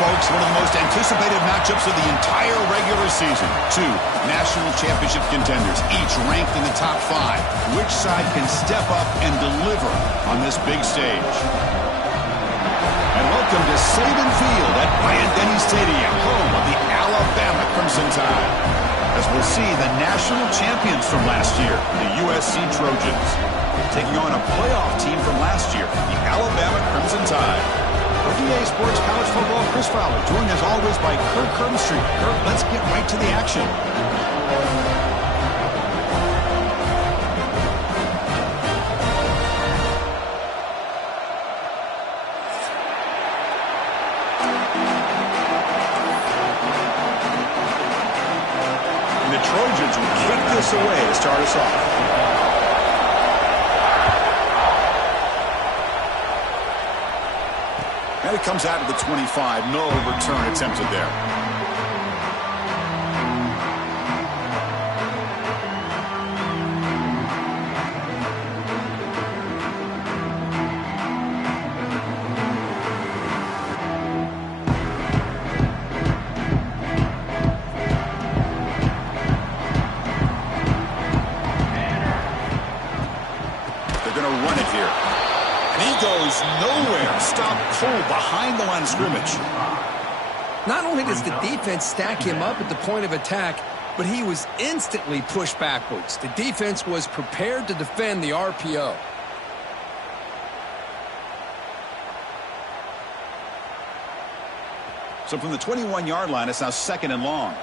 folks, one of the most anticipated matchups of the entire regular season. Two national championship contenders, each ranked in the top 5. Which side can step up and deliver on this big stage? And welcome to Saban Field at Bryant-Denny Stadium, home of the Alabama Crimson Tide. As we'll see the national champions from last year, the USC Trojans, taking on a playoff team from last year, the Alabama Crimson Tide. For EA Sports College Football, Chris Fowler, joined as always by Kirk Herbstreit. Kirk, let's get right to the action. And the Trojans will kick this away to start us off. And it comes out of the 25. No return attempted there. They're going to run it here. And he goes nowhere. Stop cold behind the line of scrimmage. Not only does the defense stack him up at the point of attack, but he was instantly pushed backwards. The defense was prepared to defend the RPO. So from the 21-yard line, it's now 2nd and long.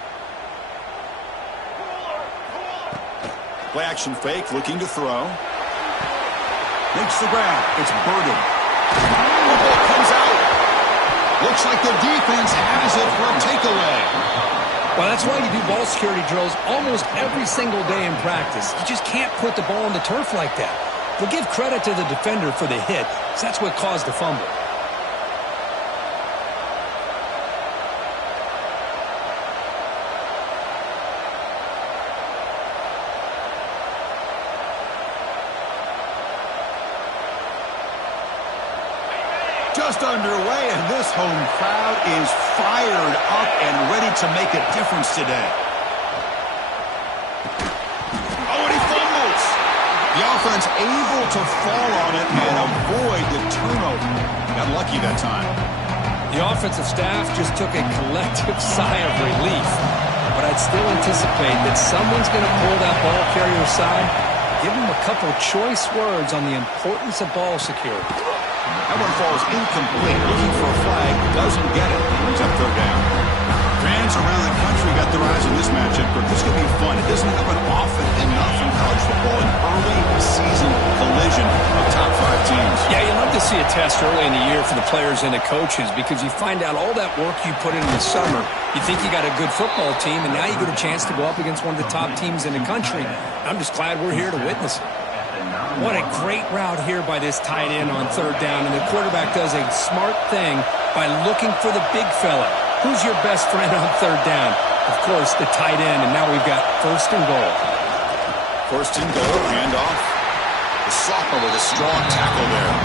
Play action fake, looking to throw. Makes the grab. It's Burden. Football comes out. Looks like the defense has it for a takeaway. Well, that's why you do ball security drills almost every single day in practice. You just can't put the ball on the turf like that. We'll give credit to the defender for the hit, because that's what caused the fumble. Just underway, and this home crowd is fired up and ready to make a difference today. Oh, and he fumbles. The offense able to fall on it and avoid the turnover. Got lucky that time. The offensive staff just took a collective sigh of relief. But I'd still anticipate that someone's going to pull that ball carrier aside, give him a couple choice words on the importance of ball security. That one falls incomplete. Looking for a flag. Doesn't get it. Brings up 3rd down. Fans around the country got their eyes on this matchup, but this could be fun. It doesn't happen often enough in college football. An early season collision of top 5 teams. Yeah, you love to see a test early in the year for the players and the coaches because you find out all that work you put in the summer. You think you got a good football team, and now you get a chance to go up against one of the top teams in the country. I'm just glad we're here to witness it. What a great route here by this tight end on 3rd down, and the quarterback does a smart thing by looking for the big fella. Who's your best friend on 3rd down? Of course, the tight end, and now we've got 1st and goal. 1st and goal, handoff. The sophomore with a strong tackle there.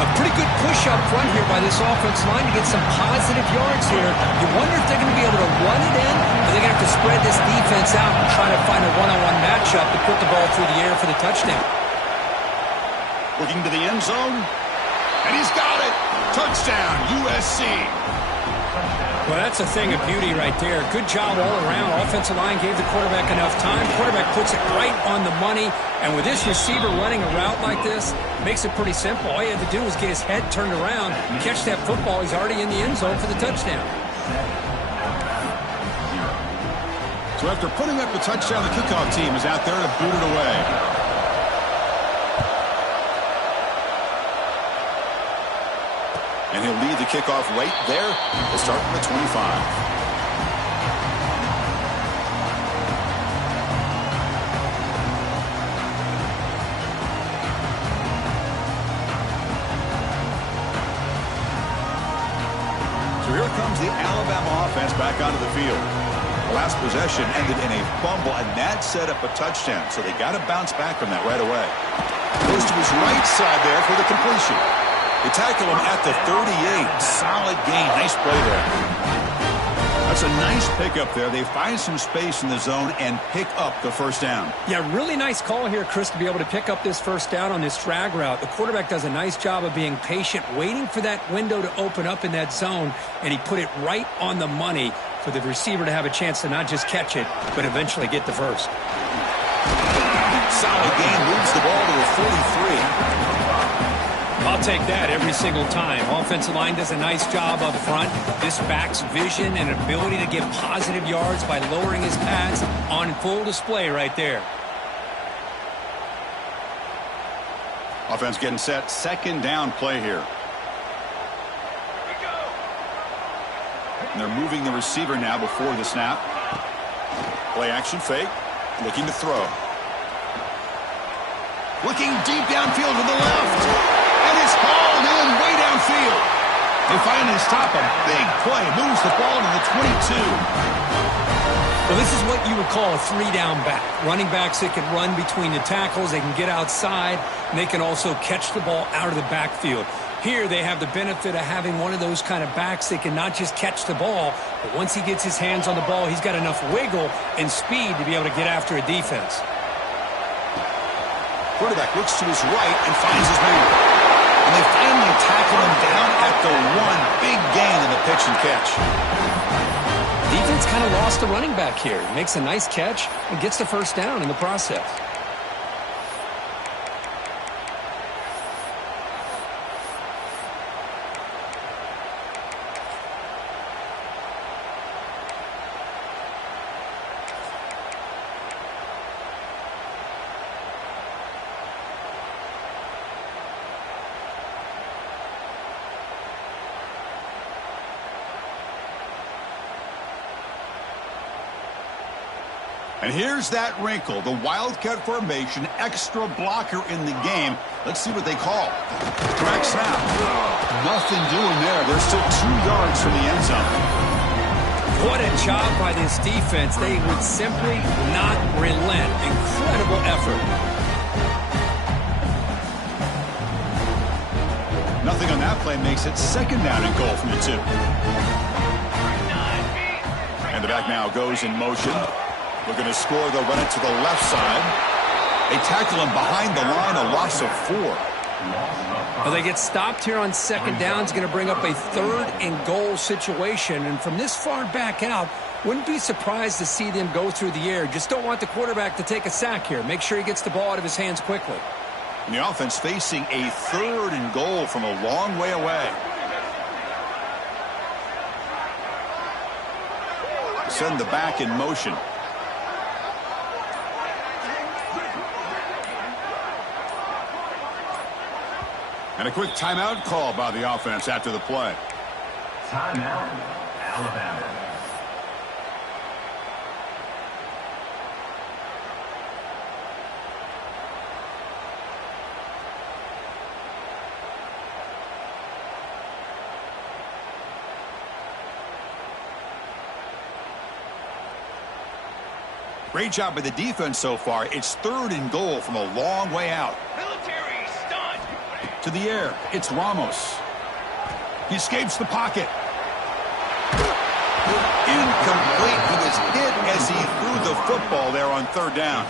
A pretty good push up front here by this offensive line to get some positive yards here. You wonder if they're going to be able to run it in, or they're going to have to spread this defense out and try to find a one-on-one matchup to put the ball through the air for the touchdown. Looking to the end zone, and he's got it. Touchdown, USC. Well, that's a thing of beauty right there. Good job all around. Offensive line gave the quarterback enough time. Quarterback puts it right on the money. And with this receiver running a route like this, makes it pretty simple. All he had to do was get his head turned around, catch that football. He's already in the end zone for the touchdown. So after putting up the touchdown, the kickoff team is out there to boot it away. And he'll lead the kickoff right there. We'll start from the 25. So here comes the Alabama offense back onto the field. The last possession ended in a fumble, and that set up a touchdown. So they got to bounce back from that right away. Goes to his right side there for the completion. They tackle him at the 38. Solid gain. Nice play there. That's a nice pickup there. They find some space in the zone and pick up the first down. Yeah, really nice call here, Chris, to be able to pick up this first down on this drag route. The quarterback does a nice job of being patient, waiting for that window to open up in that zone, and he put it right on the money for the receiver to have a chance to not just catch it, but eventually get the first. Solid gain, moves the ball to a 43. I'll take that every single time. Offensive line does a nice job up front. This back's vision and ability to get positive yards by lowering his pads on full display right there. Offense getting set. Second down play here. And they're moving the receiver now before the snap. Play action fake. Looking to throw. Looking deep downfield to the left. And it's hauled in way downfield. They finally stop a big play. Moves the ball to the 22. Well, this is what you would call a three-down back. Running backs that can run between the tackles. They can get outside. And they can also catch the ball out of the backfield. Here they have the benefit of having one of those kind of backs that can not just catch the ball, but once he gets his hands on the ball, he's got enough wiggle and speed to be able to get after a defense. Quarterback looks to his right and finds his man. And they finally tackle him down at the 1. Big gain in the pitch and catch. Defense kind of lost the running back here. He makes a nice catch and gets the first down in the process. And here's that wrinkle, the Wildcat formation, extra blocker in the game. Let's see what they call. Direct snap. Nothing doing there. They're still 2 yards from the end zone. What a job by this defense. They would simply not relent. Incredible effort. Nothing on that play makes it second down and goal from the 2. And the back now goes in motion. Looking to score, they'll run it to the left side. They tackle him behind the line, a loss of 4. Well, they get stopped here on second down. It's going to bring up a 3rd and goal situation. And from this far back out, wouldn't be surprised to see them go through the air. Just don't want the quarterback to take a sack here. Make sure he gets the ball out of his hands quickly. And the offense facing a 3rd and goal from a long way away. Send the back in motion. And a quick timeout call by the offense after the play. Timeout, Alabama. Great job by the defense so far. It's 3rd and goal from a long way out. To the air, it's Ramos. He escapes the pocket. Incomplete. He was hit as he threw the football there on 3rd down.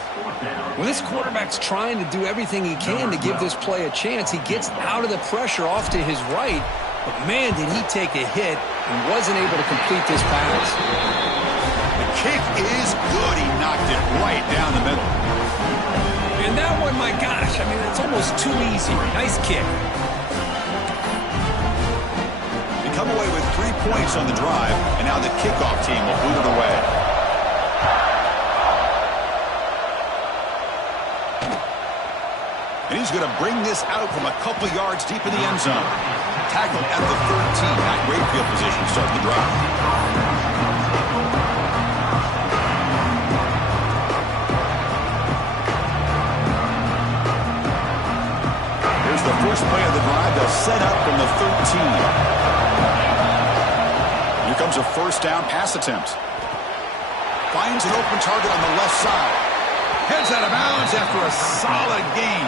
When this quarterback's trying to do everything he can to give this play a chance, he gets out of the pressure off to his right. But, man, did he take a hit and wasn't able to complete this pass. The kick is good. He knocked it right down the middle. And that one, my gosh, I mean, it's almost too easy. Nice kick. They come away with 3 points on the drive, and now the kickoff team will boot it away. And he's going to bring this out from a couple yards deep in the end zone. Tackled at the 13. Not great field position to start the drive. The first play of the drive, they'll set up from the 13. Here comes a first down pass attempt. Finds an open target on the left side. Heads out of bounds after a solid gain.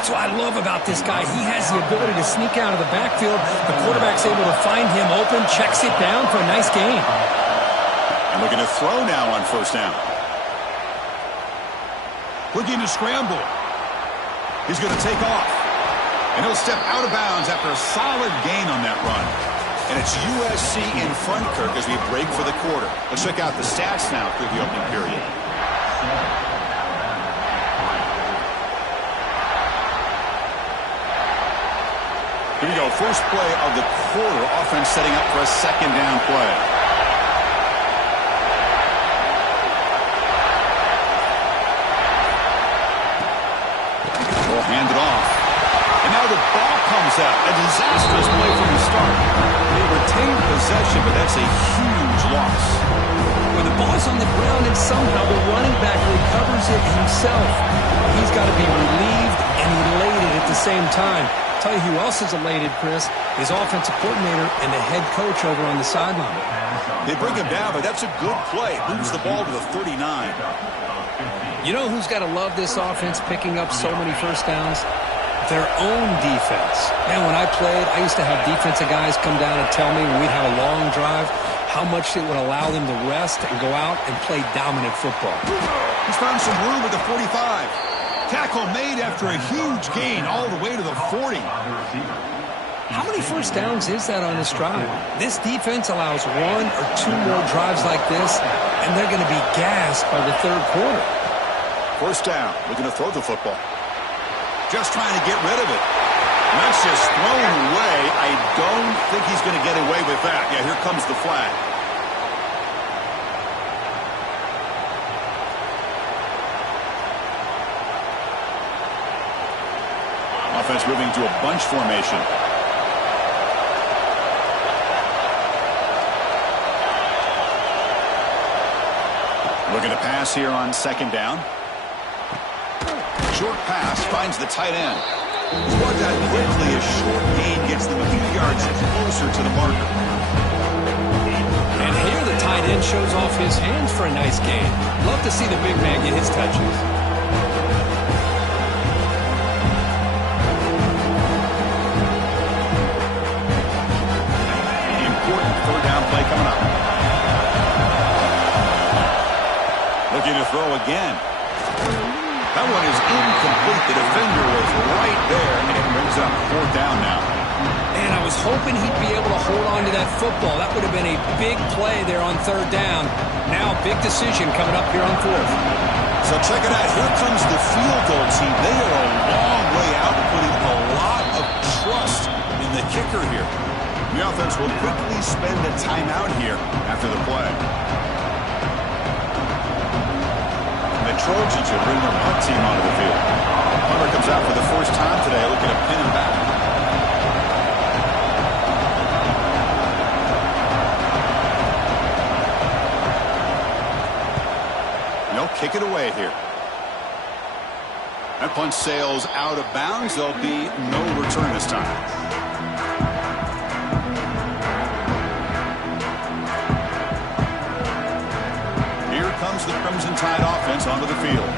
That's what I love about this guy. He has the ability to sneak out of the backfield. The quarterback's able to find him open, checks it down for a nice gain. And looking to throw now on first down. Looking to scramble. He's going to take off. And he'll step out of bounds after a solid gain on that run. And it's USC in front, Kirk, as we break for the quarter. Let's check out the stats now through the opening period. Here we go. First play of the quarter. Offense setting up for a second down play. They'll hand it off. And now the ball comes out. A disastrous play from the start. They retain possession, but that's a huge loss. When the ball's on the ground and somehow the running back recovers it himself, he's got to be relieved and elated at the same time. I'll tell you who else is elated, Chris, his offensive coordinator and the head coach over on the sideline. They bring him down, but that's a good play. Moves the ball to the 39. You know who's got to love this offense picking up so many first downs? Their own defense. Man, when I played, I used to have defensive guys come down and tell me when we'd have a long drive how much it would allow them to rest and go out and play dominant football. He's found some room at the 45. Tackle made after a huge gain all the way to the 40. How many first downs is that on this drive? This defense allows one or two more drives like this, and they're going to be gassed by the third quarter. First down, looking to throw the football. Just trying to get rid of it. And that's just thrown away. I don't think he's going to get away with that. Yeah, here comes the flag. Offense moving to a bunch formation. Looking to pass here on second down. Short pass finds the tight end. Squad that quickly. A short gain gets them a few yards closer to the marker. And here the tight end shows off his hands for a nice gain. Love to see the big man get his touches. Important third down play coming up. Looking to throw again. That one is incomplete. The defender was right there, and it brings up fourth down now. And I was hoping he'd be able to hold on to that football. That would have been a big play there on third down. Now a big decision coming up here on fourth. So check it out. Here comes the field goal team. They are a long way out, putting a lot of trust in the kicker here. The offense will quickly spend a timeout here after the play. The Trojans will bring their punt team onto the field. Hunter comes out for the first time today, looking to pin him back. They'll kick it away here. That punt sails out of bounds. There'll be no return this time. Comes the Crimson Tide offense onto the field.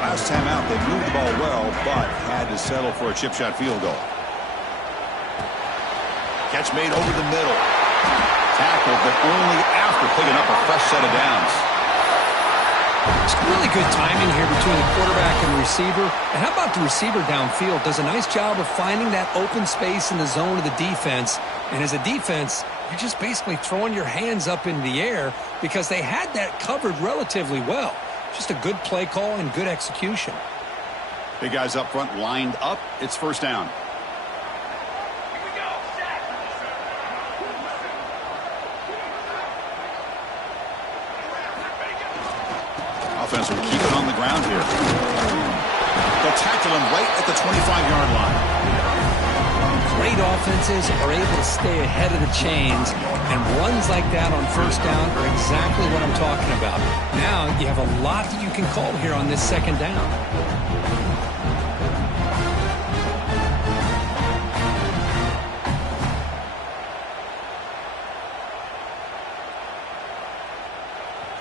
Last time out, they moved the ball well, but had to settle for a chip shot field goal. Catch made over the middle. Tackled, but only after picking up a fresh set of downs. It's really good timing here between the quarterback and the receiver. And how about the receiver downfield? Does a nice job of finding that open space in the zone of the defense. And as a defense, you're just basically throwing your hands up in the air because they had that covered relatively well. Just a good play call and good execution. Big guys up front lined up. It's first down. Offense will keep it on the ground here. They'll tackle him right at the 25-yard line. Great offenses are able to stay ahead of the chains, and runs like that on first down are exactly what I'm talking about. Now you have a lot that you can call here on this second down.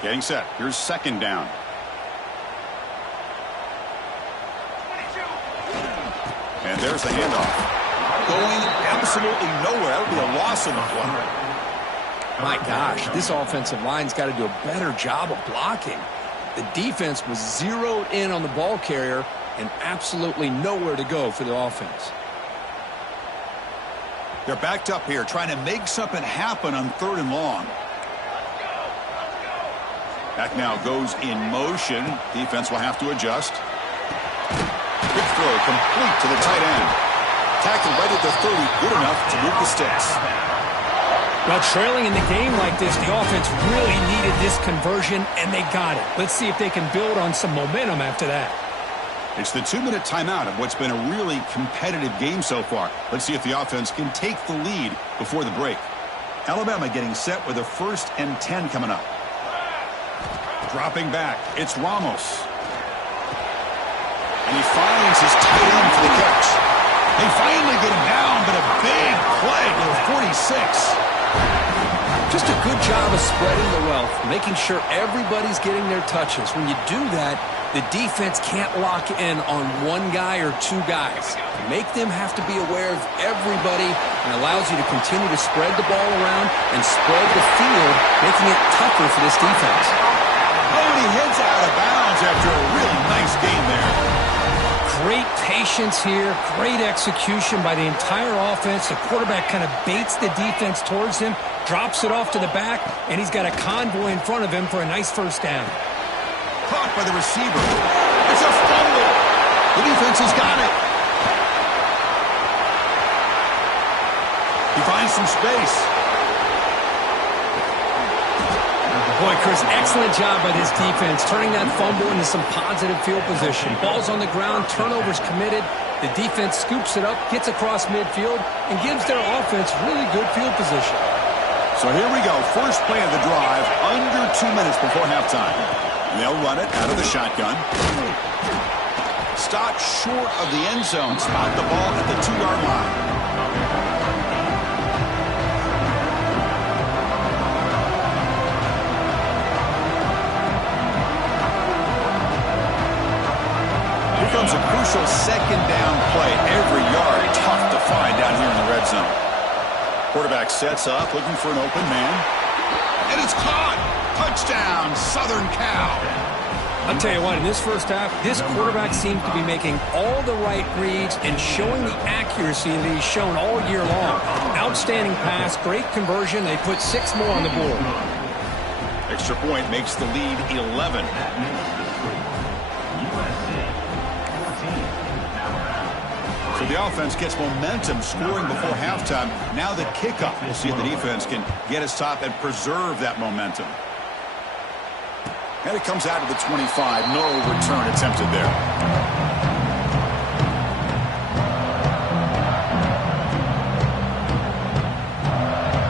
Getting set. Here's second down. And there's the handoff. Going absolutely nowhere. That would be a loss in the play. My gosh, this offensive line's got to do a better job of blocking. The defense was zeroed in on the ball carrier and absolutely nowhere to go for the offense. They're backed up here, trying to make something happen on 3rd and long. Back now goes in motion. Defense will have to adjust. Big throw complete to the tight end. Tackled right at the 30, good enough to move the sticks. Well, trailing in the game like this, the offense really needed this conversion, and they got it. Let's see if they can build on some momentum after that. It's the 2-minute timeout of what's been a really competitive game so far. Let's see if the offense can take the lead before the break. Alabama getting set with a 1st and 10 coming up. Dropping back, it's Ramos. And he finds his tight end for the catch. They finally get him down, but a big play to the 46. Just a good job of spreading the wealth, making sure everybody's getting their touches. When you do that, the defense can't lock in on one guy or 2 guys. Make them have to be aware of everybody and allows you to continue to spread the ball around and spread the field, making it tougher for this defense. Oh, and he heads out of bounds after a really nice game there. Great patience here, great execution by the entire offense. The quarterback kind of baits the defense towards him, drops it off to the back, and he's got a convoy in front of him for a nice 1st down. Caught by the receiver. It's a fumble. The defense has got it. He finds some space. Boy, Chris, excellent job by this defense, turning that fumble into some positive field position. Ball's on the ground, turnovers committed. The defense scoops it up, gets across midfield, and gives their offense really good field position. So here we go. First play of the drive, under 2 minutes before halftime. And they'll run it out of the shotgun. Stopped short of the end zone. Spot the ball at the 2-yard line. Here comes a crucial 2nd down play. Every yard tough to find down here in the red zone. Quarterback sets up, looking for an open man. And it's caught! Touchdown, Southern Cal. I'll tell you what, in this 1st half, this quarterback seems to be making all the right reads and showing the accuracy that he's shown all year long. Outstanding pass, great conversion. They put 6 more on the board. Extra point makes the lead 11. So the offense gets momentum scoring before halftime. Now the kickoff. We'll see if the defense can get his top and preserve that momentum. And it comes out to the 25. No return attempted there.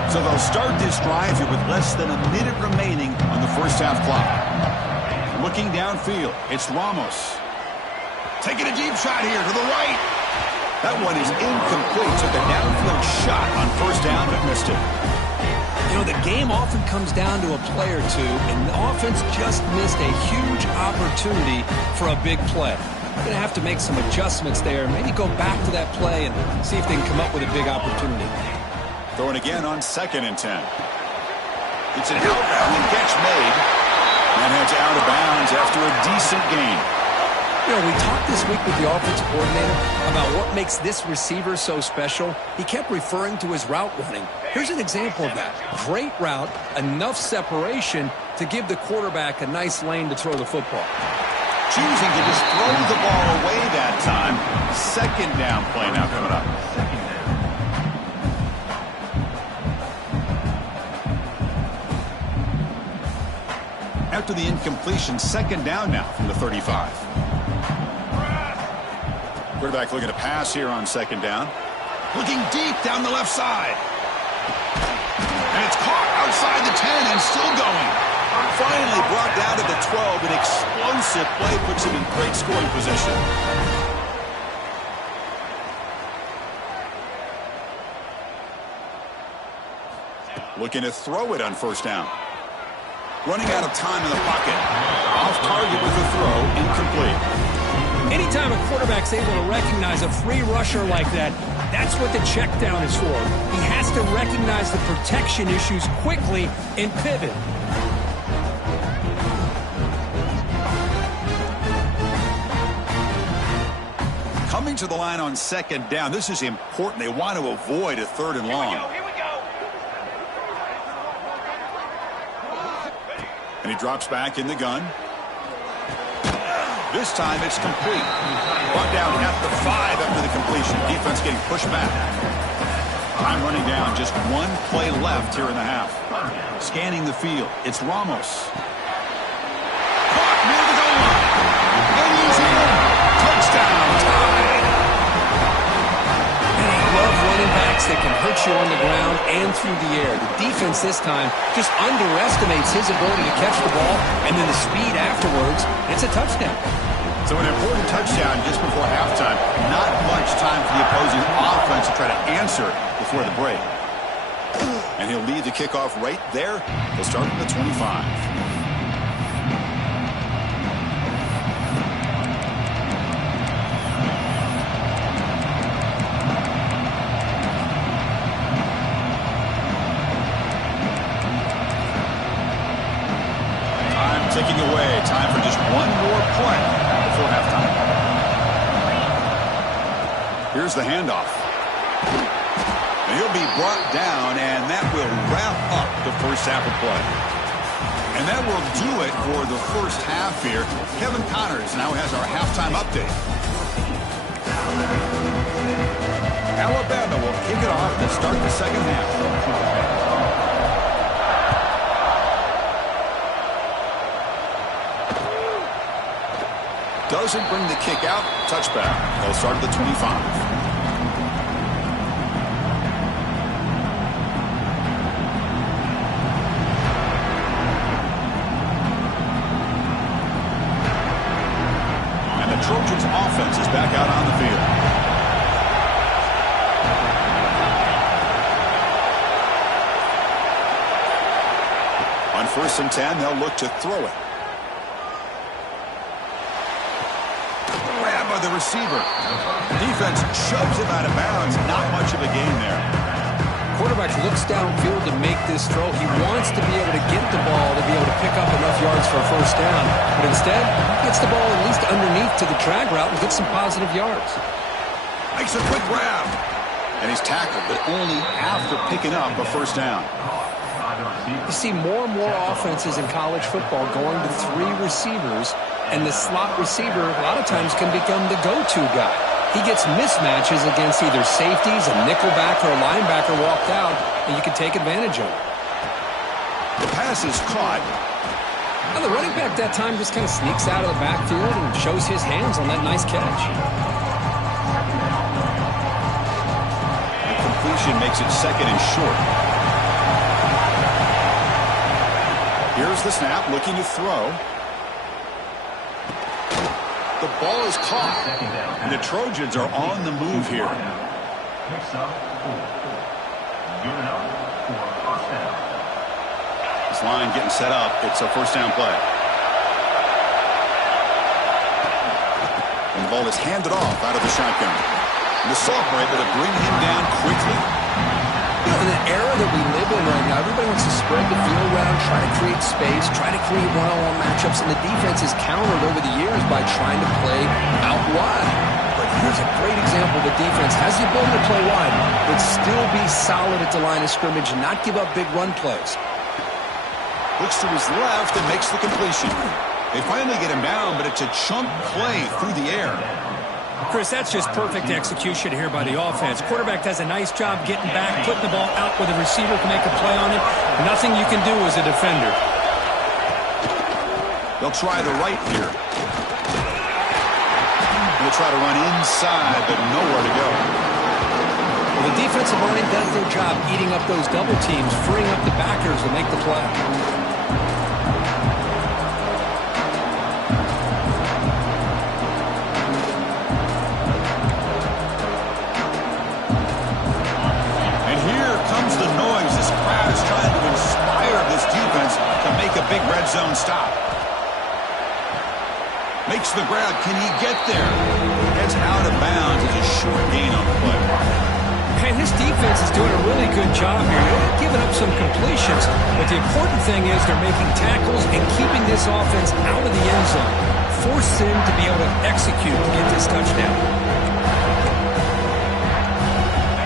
So they'll start this drive here with less than a minute remaining on the 1st half clock. Looking downfield, it's Ramos. Taking a deep shot here to the right. That one is incomplete. Took a downfield shot on 1st down, but missed it. You know, the game often comes down to a play or two, and the offense just missed a huge opportunity for a big play. Going to have to make some adjustments there. Maybe go back to that play and see if they can come up with a big opportunity. Throwing again on 2nd and 10. It's an out-round catch made. And heads out of bounds after a decent gain. You know, we talked this week with the offensive coordinator about what makes this receiver so special. He kept referring to his route running. Here's an example of that. Great route, enough separation to give the quarterback a nice lane to throw the football. Choosing to just throw the ball away that time. 2nd down play now coming up. After the incompletion, 2nd down now from the 35. Quarterback looking to pass here on 2nd down. Looking deep down the left side. And it's caught outside the 10 and still going. Finally brought down to the 12. An explosive play puts him in great scoring position. Looking to throw it on 1st down. Running out of time in the pocket. Off target with the throw, incomplete. Anytime a quarterback's able to recognize a free rusher like that, that's what the check down is for. He has to recognize the protection issues quickly and pivot. Coming to the line on second down, this is important. They want to avoid a third and long. Here we go. And he drops back in the gun. This time it's complete. Brought down at the 5 after the completion. Defense getting pushed back. Time running down. Just one play left here in the half. Scanning the field. It's Ramos. Caught near the goal line. And he's in. Touchdown. Tied. And I love running backs that can hurt you on the ground and through the air. The defense this time just underestimates his ability to catch the ball, and then the speed afterwards. It's a touchdown. So an important touchdown just before halftime. Not much time for the opposing offense to try to answer before the break. And he'll lead the kickoff right there. He'll start at the 25. Ticking away. Time for just one more play before halftime. Here's the handoff. And he'll be brought down, and that will wrap up the first half of play. And that will do it for the first half here. Kevin Connors now has our halftime update. Alabama will kick it off to start the second half. Doesn't bring the kick out. Touchback. They'll start at the 25. And the Trojans offense is back out on the field. On 1st and 10, they'll look to throw it. The receiver. Defense shoves him out of bounds. Not much of a gain there. Quarterback looks downfield to make this throw. He wants to be able to get the ball to be able to pick up enough yards for a first down. But instead, he gets the ball at least underneath to the drag route and gets some positive yards. Makes a quick grab. And he's tackled, but only after picking up a first down. You see more and more offenses in college football going to 3 receivers, and the slot receiver a lot of times can become the go-to guy. He gets mismatches against either safeties, a nickelback, or a linebacker walked out, and you can take advantage of it. The pass is caught. Now the running back that time just kind of sneaks out of the backfield and shows his hands on that nice catch. The completion makes it second and short. Here's the snap, looking to throw. The ball is caught, and the Trojans are on the move here. This line getting set up. It's a first down play. And the ball is handed off out of the shotgun. And the Sophomore able to bring him down quickly. You know, in the era that we live in right now, everybody wants to spread the field around, try to create space, try to create one-on-one matchups, and the defense is countered over the years by trying to play out wide. But here's a great example. The defense has the ability to play wide, but still be solid at the line of scrimmage and not give up big run plays. Looks to his left and makes the completion. They finally get him down, but it's a chunk play through the air. Chris, that's just perfect execution here by the offense. Quarterback does a nice job getting back, putting the ball out where the receiver can make a play on it. Nothing you can do as a defender. They'll try the right here. They'll try to run inside, but nowhere to go. Well, the defensive line does their job eating up those double teams, freeing up the backers to make the play. Big red zone stop. Makes the grab. Can he get there? Heads out of bounds. It's a short gain on the play. And this defense is doing a really good job here. They're giving up some completions, but the important thing is they're making tackles and keeping this offense out of the end zone. Force them to be able to execute to get this touchdown.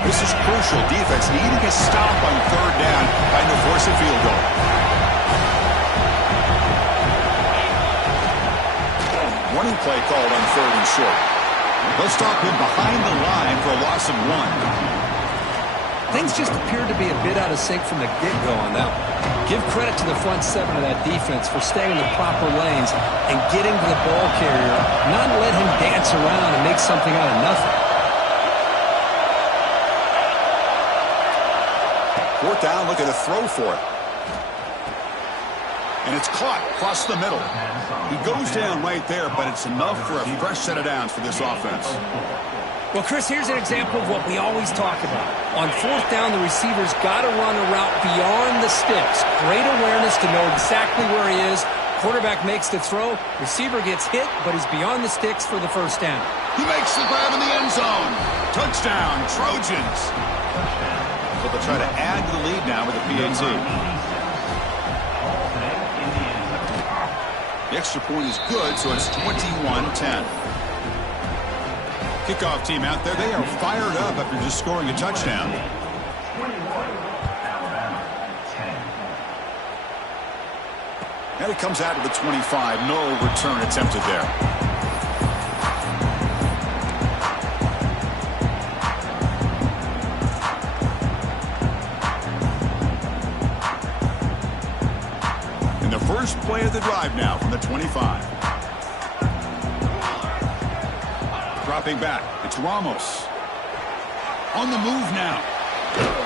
This is crucial. Defense needing a stop on third down, trying to force a field goal. Running play called on third and short. They'll stop him behind the line for a loss of 1. Things just appeared to be a bit out of sync from the get-go on that one. Give credit to the front seven of that defense for staying in the proper lanes and getting to the ball carrier, not let him dance around and make something out of nothing. Fourth down, looking to throw for it. And it's caught across the middle. He goes down right there, but it's enough for a fresh set of downs for this offense. Well, Chris, here's an example of what we always talk about. On fourth down, the receiver's got to run a route beyond the sticks. Great awareness to know exactly where he is. Quarterback makes the throw. Receiver gets hit, but he's beyond the sticks for the first down. He makes the grab in the end zone. Touchdown, Trojans. So they'll try to add to the lead now with the PAT. The extra point is good, so it's 21-10. Kickoff team out there, they are fired up after just scoring a touchdown. And it comes out to the 25. No return attempted there. And the first play of the drive now from the 25. Dropping back. It's Ramos. On the move now.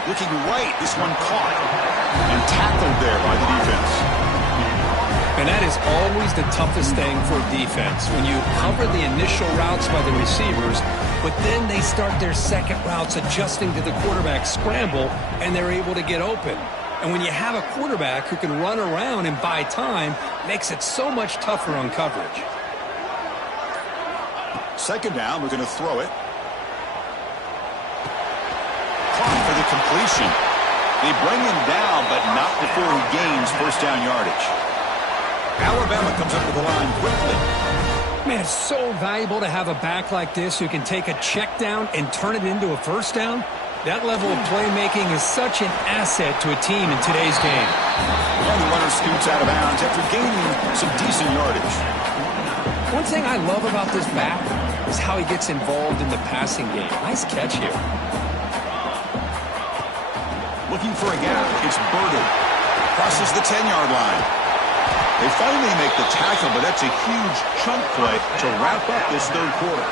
Looking right. This one caught. And tackled there by the defense. And that is always the toughest thing for defense. When you cover the initial routes by the receivers, but then they start their second routes adjusting to the quarterback scramble, and they're able to get open. And when you have a quarterback who can run around and buy time, it makes it so much tougher on coverage. Second down, we're going to throw it. Clock for the completion. They bring him down, but not before he gains first down yardage. Alabama comes up to the line quickly. Man, it's so valuable to have a back like this who can take a check down and turn it into a first down. That level of playmaking is such an asset to a team in today's game. And the runner scoots out of bounds after gaining some decent yardage. One thing I love about this back is how he gets involved in the passing game. Nice catch here. Looking for a gap. It's Burden. Crosses the 10-yard line. They finally make the tackle, but that's a huge chunk play to wrap up this third quarter.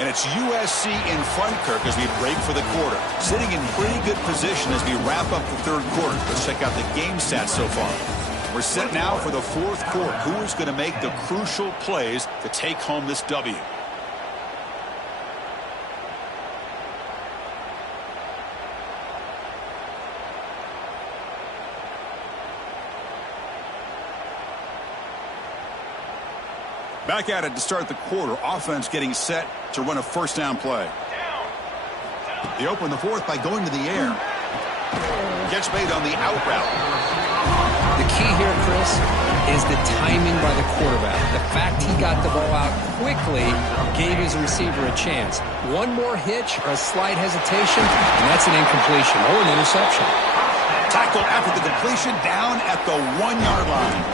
And it's USC in front, Kirk, as we break for the quarter. Sitting in pretty good position as we wrap up the third quarter. Let's check out the game stats so far. We're set now for the fourth quarter. Who is going to make the crucial plays to take home this W? Back at it to start the quarter. Offense getting set to run a first down play. They open the fourth by going to the air. Catch made on the out route. The key here, Chris, is the timing by the quarterback. The fact he got the ball out quickly gave his receiver a chance. One more hitch or a slight hesitation, and that's an incompletion or an interception. Tackle after the completion down at the 1-yard line.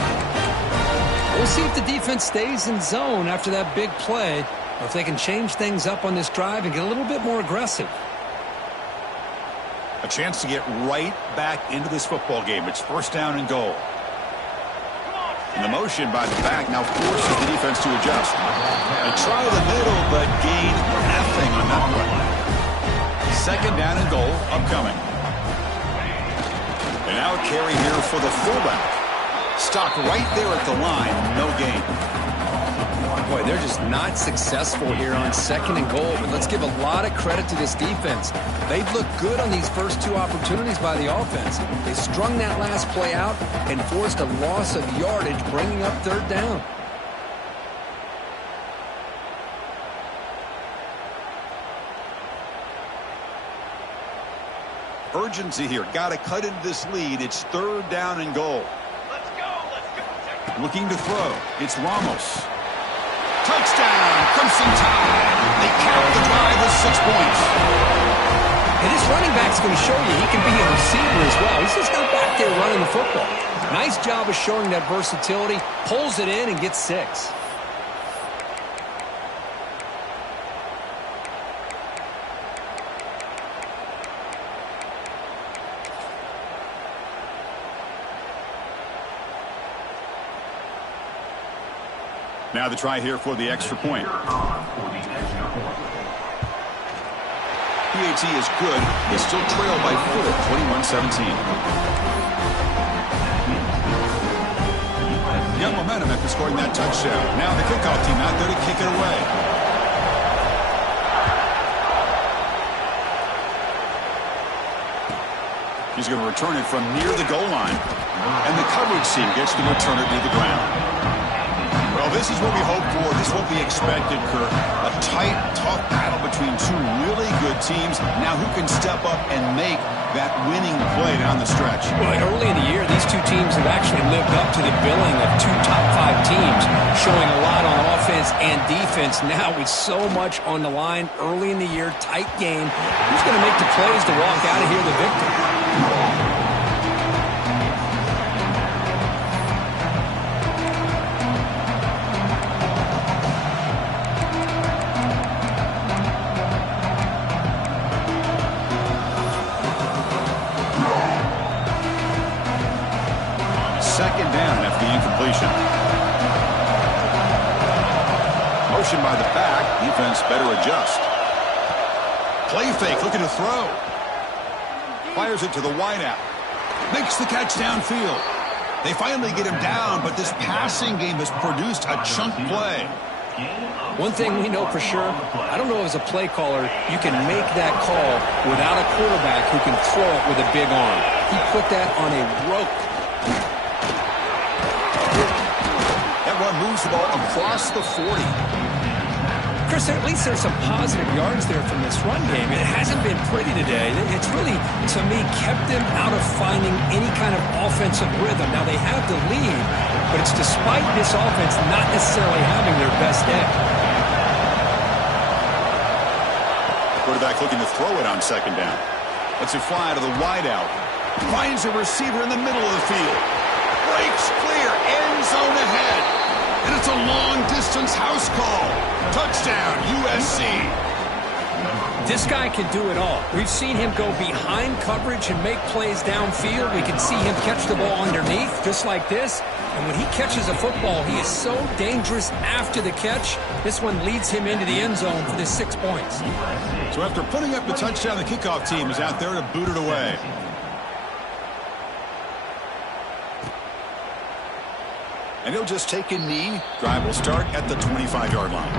We'll see if the defense stays in zone after that big play, or if they can change things up on this drive and get a little bit more aggressive. A chance to get right back into this football game. It's first down and goal. And the motion by the back now forces the defense to adjust. They try the middle, but gain nothing on that play. Second down and goal upcoming. And now a carry here for the fullback. Stopped right there at the line. No gain. Boy, they're just not successful here on 2nd and goal, but let's give a lot of credit to this defense. They've looked good on these first 2 opportunities by the offense. They strung that last play out and forced a loss of yardage, bringing up 3rd down. Urgency here. Got to cut into this lead. It's 3rd down and goal. Let's go. Looking to throw. It's Ramos. Touchdown, Crimson Tide. They cap the drive with 6 points. And this running back's going to show you he can be a receiver as well. He's just not back there running the football. Nice job of showing that versatility. Pulls it in and gets 6. Now the try here for the extra point. PAT is good. They still trail by 4, 21-17. Young momentum after scoring that touchdown. Now the kickoff team out there to kick it away. He's going to return it from near the goal line. And the coverage team gets the returner near the ground. Well, this is what we hope for. This is what we expected, Kirk. A tight, tough battle between 2 really good teams. Now who can step up and make that winning play down the stretch? Well, early in the year, these 2 teams have actually lived up to the billing of 2 top 5 teams, showing a lot on offense and defense. Now with so much on the line early in the year, tight game, who's going to make the plays to walk out of here the victor? Second down after the incompletion. Motion by the back. Defense better adjust. Play fake, looking to throw. Fires it to the wideout. Makes the catch downfield. They finally get him down, but this passing game has produced a chunk play. One thing we know for sure, I don't know as a play caller, you can make that call without a quarterback who can throw it with a big arm. He put that on a rope. That run moves the ball across the 40. Chris, at least there's some positive yards there from this run game. It hasn't been pretty today. It's really, to me, kept them out of finding any kind of offensive rhythm. Now, they have the lead, but it's despite this offense not necessarily having their best day. Quarterback looking to throw it on 2nd down. Lets it fly to the wideout. Finds a receiver in the middle of the field. Breaks clear. End zone ahead. And it's a long-distance house call. Touchdown, USC. This guy can do it all. We've seen him go behind coverage and make plays downfield. We can see him catch the ball underneath, just like this. And when he catches a football, he is so dangerous after the catch. This one leads him into the end zone for the 6 points. So after putting up the touchdown, the kickoff team is out there to boot it away. And he'll just take a knee. Drive will start at the 25-yard line.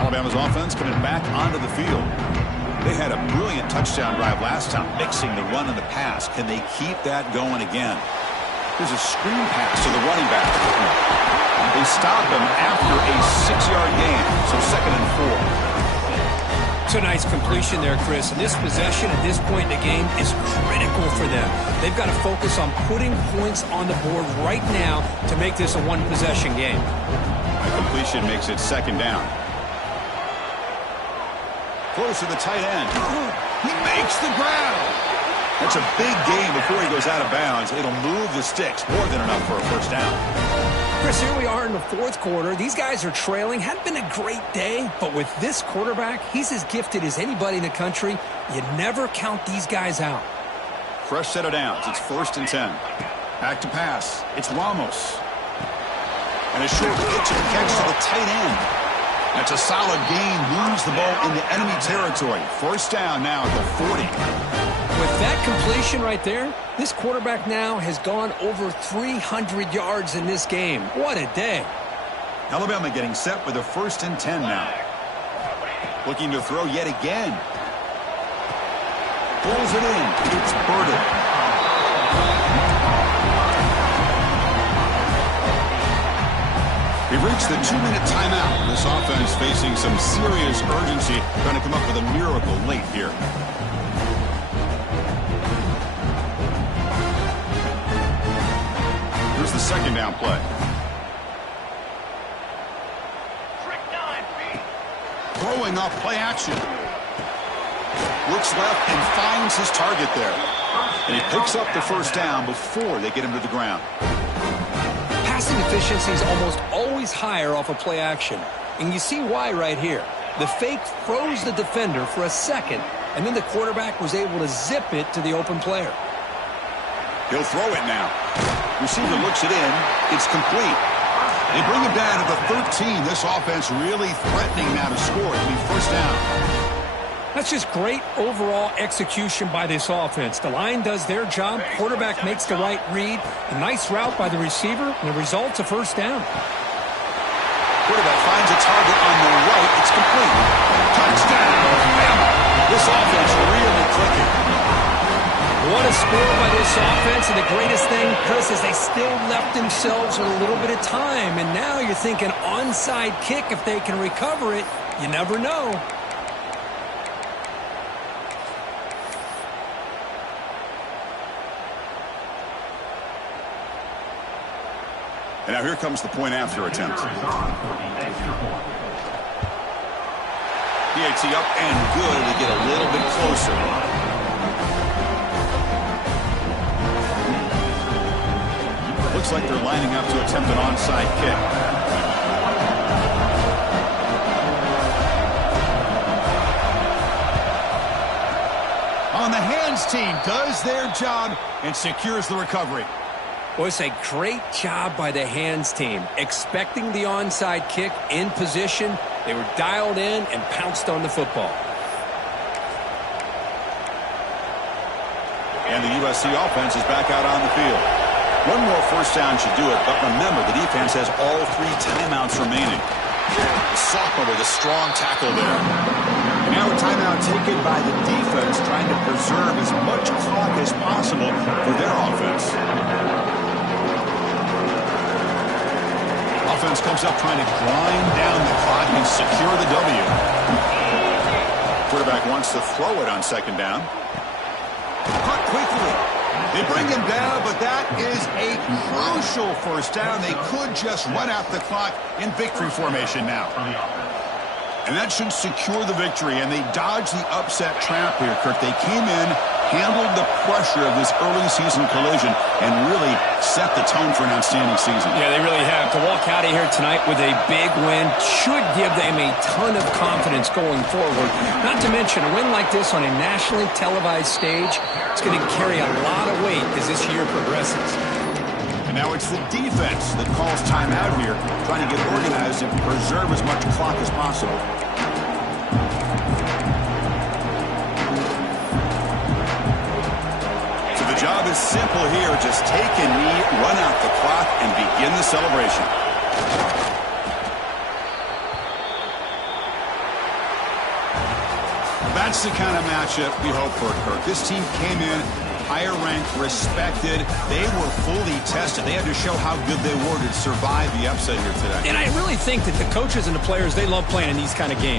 Alabama's offense coming back onto the field. They had a brilliant touchdown drive last time, mixing the run and the pass. Can they keep that going again? There's a screen pass to the running back. They stop him after a 6-yard gain, so 2nd and 4. It's a nice completion there, Chris. And this possession at this point in the game is critical for them. They've got to focus on putting points on the board right now to make this a one-possession game. The completion makes it 2nd down. Close to the tight end. He makes the grab. That's a big gain before he goes out of bounds. It'll move the sticks, more than enough for a 1st down. Chris, here we are in the 4th quarter. These guys are trailing. Hadn't been a great day, but with this quarterback, he's as gifted as anybody in the country. You never count these guys out. Fresh set of downs. It's 1st and 10. Back to pass. It's Ramos. And a short pitch and catch to the tight end. That's a solid gain. Moves the ball into enemy territory. First down now at the 40. With that completion right there, this quarterback now has gone over 300 yards in this game. What a day. Alabama getting set with a 1st and 10 now. Looking to throw yet again. Pulls it in. It's Burden. We've reached the 2-minute timeout. This offense facing some serious urgency, trying to come up with a miracle late here. Here's the 2nd down play. Throwing off play action. Looks left and finds his target there. And he picks up the 1st down before they get him to the ground. Passing efficiency is almost always higher off of play action. And you see why right here. The fake froze the defender for a second, and then the quarterback was able to zip it to the open player. He'll throw it now. Receiver looks it in. It's complete. They bring him down to the 13. This offense really threatening now to score. It'll be 1st down. That's just great overall execution by this offense. The line does their job. Quarterback makes the right read. A nice route by the receiver, and the result's a 1st down. Quarterback finds a target on the right. It's complete. Touchdown, Alabama. This offense really clicking. What a score by this offense, and the greatest thing, Chris, is they still left themselves with a little bit of time, and now you're thinking onside kick if they can recover it. You never know. And now here comes the point after attempt. PAT up and good to get a little bit closer. Looks like they're lining up to attempt an onside kick. On the hands team does their job and secures the recovery. Well, it's a great job by the hands team. Expecting the onside kick in position, they were dialed in and pounced on the football. And the USC offense is back out on the field. One more 1st down should do it, but remember, the defense has all 3 timeouts remaining. Sophomore with a strong tackle there. And now a timeout taken by the defense, trying to preserve as much clock as possible for their offense. Offense comes up trying to grind down the clock and secure the W. Quarterback wants to throw it on 2nd down. Caught quickly. They bring him down, but that is a crucial 1st down. They could just run out the clock in victory formation now. And that should secure the victory, and they dodged the upset trap here, Kirk. They came in, handled the pressure of this early season collision, and really set the tone for an outstanding season. Yeah, they really have. To walk out of here tonight with a big win should give them a ton of confidence going forward. Not to mention, a win like this on a nationally televised stage, it's going to carry a lot of weight as this year progresses. And now it's the defense that calls timeout here, trying to get organized and preserve as much clock as possible. So the job is simple here. Just take a knee, run out the clock, and begin the celebration. That's the kind of matchup we hope for, Kirk. This team came in higher ranked, respected. They were fully tested. They had to show how good they were to survive the upset here today. And I really think that the coaches and the players, they love playing in these kind of games.